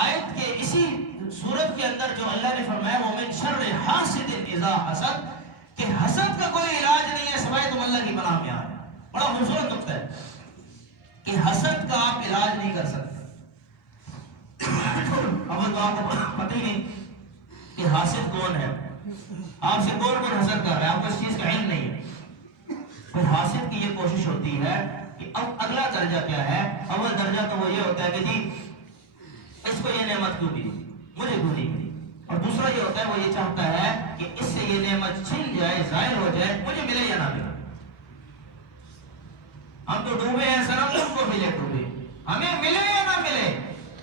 آیت کے اسی سورت کے اندر جو اللہ نے فرمایا وَمِن شَرِّ حَاسِدٍ إِذَا حَسَدَ، کہ حسد کا کوئی علاج نہیں ہے سوائے تم اللہ کی پناہ میں آئے. بڑا خوبصورت نقطہ ہے کہ حسد کا آپ علاج نہیں کر سکتے. اول تو آپ کو پتہ ہی نہیں کہ حاسد کون ہے، آپ سے کون کون حسد کر رہا ہے، آپ کو اس چیز کا علم نہیں ہے. پھر حاسد کی یہ کوشش ہوتی ہے کہ اب اگلا درجہ کیا ہے. اول درجہ تو وہ یہ ہوتا ہے کہ جی اس کو یہ نعمت کیوں دی، مجھے کیوں نہیں ملی. اور دوسرا یہ ہوتا ہے وہ یہ چاہتا ہے کہ اس سے یہ نعمت چھن جائے، ظاہر ہو جائے، مجھے ملے یا نہ ملے. ہم تو ڈوبے ہیں سنم، ان کو ملے ڈوبے، ہمیں ملے یا نہ ملے،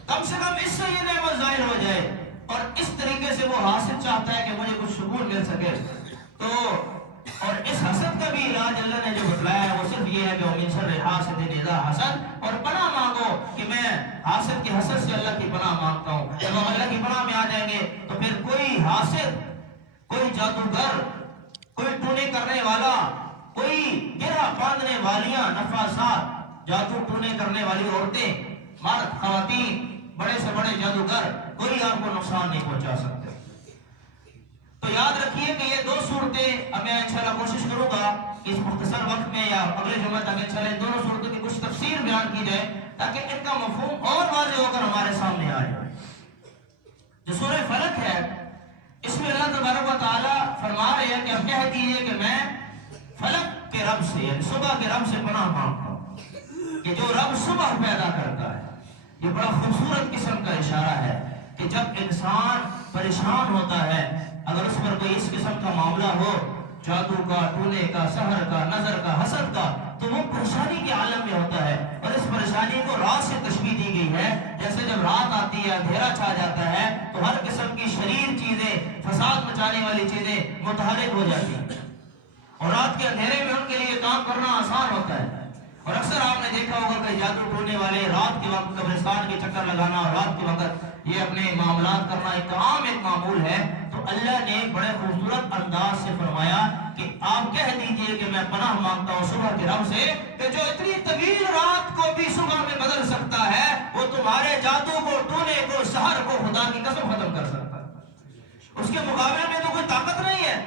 کم سے کم اس سے یہ نعمت ظاہر ہو جائے. اور اس طریقے سے وہ حاسد چاہتا ہے کہ مجھے کچھ سکون مل سکے. تو اور اس حسد کا بھی علاج اللہ نے جو بتلایا ہے وہ صرف یہ ہے کہ وَمِن شَرِّ حَاسِدٍ إِذَا حَسَدَ، اور پناہ مانگو کہ میں حاسد کی حسد سے اللہ کی پناہ مانگتا ہوں. جب ہم اللہ کی پناہ میں آ جائیں گے تو پھر کوئی حاسد، کوئی جادوگر، کوئی ٹونے کرنے والا، کوئی گرہ باندھنے والیاں، نفاسات، جادو ٹونے کرنے والی عورتیں، مرد، خواتین، بڑے سے بڑے جادوگر، کوئی آپ کو نقصان نہیں پہنچا سکتے. تو یاد رکھیے کہ یہ دو صورتیں، اب میں انشاءاللہ کوشش کروں گا کہ اس مختصر وقت میں یا اگلے جمعہ تک انشاءاللہ ان دونوں صورتوں کی کچھ تفسیر بیان کی جائے تاکہ ان کا مفہوم اور واضح ہو کر ہمارے سامنے آئے. جو سورہ فلق ہے اس میں اللہ تبارک و تعالیٰ فرما رہے ہیں کہ اب کہہ دیجیے کہ میں فلق کے رب سے، یعنی صبح کے رب سے پناہ مانگتا ہوں کہ جو رب صبح پیدا کرتا ہے. یہ بڑا خوبصورت قسم کا اشارہ ہے کہ جب انسان پریشان ہوتا ہے، اگر اس پر کوئی اس قسم کا معاملہ ہو، جادو کا، ٹونے کا، سحر کا، نظر کا، حسد کا، تو وہ پریشانی کے عالم میں ہوتا ہے. اور اس پریشانی کو رات سے تشبیہ دی گئی ہے. جیسے جب رات آتی ہے، اندھیرا چھا جاتا ہے تو ہر قسم کی شریر چیزیں، فساد مچانے والی چیزیں متحرک ہو جاتی ہیں، اور رات کے اندھیرے میں ان کے لیے کام کرنا آسان ہوتا ہے. اور اکثر آپ نے دیکھا ہوگا کہ جادو ٹونے والے رات کے وقت قبرستان کے چکر لگانا اور رات کے وقت یہ اپنے معاملات کرنا ایک عام معمول ہے. تو اللہ نے بڑے خوبصورت انداز سے فرمایا کہ آپ کہہ دیجئے کہ میں پناہ مانگتا ہوں صبح کے رب سے کہ جو اتنی طویل رات کو بھی صبح میں بدل سکتا ہے، وہ تمہارے جادو کو، ٹونے کو، سحر کو خدا کی قسم ختم کر سکتا ہے. اس کے مقابلے میں تو کوئی طاقت نہیں ہے.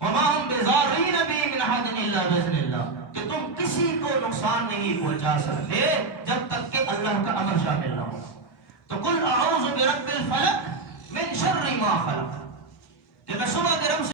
وَمَا هُمْ بِضَارِّينَ بِهِ مِنْ أَحَدٍ إِلَّا بِإِذْنِ اللَّهِ، کہ تم کسی کو نقصان نہیں پہنچا سکتے جب تک کہ اللہ کا امر شامل نہ ہو. تو قُلْ أَعُوذُ بِرَبِّ الْفَلَقِ مِنْ شَرِّ مَا خَلَقَ، کہ میں صبح کے رب سے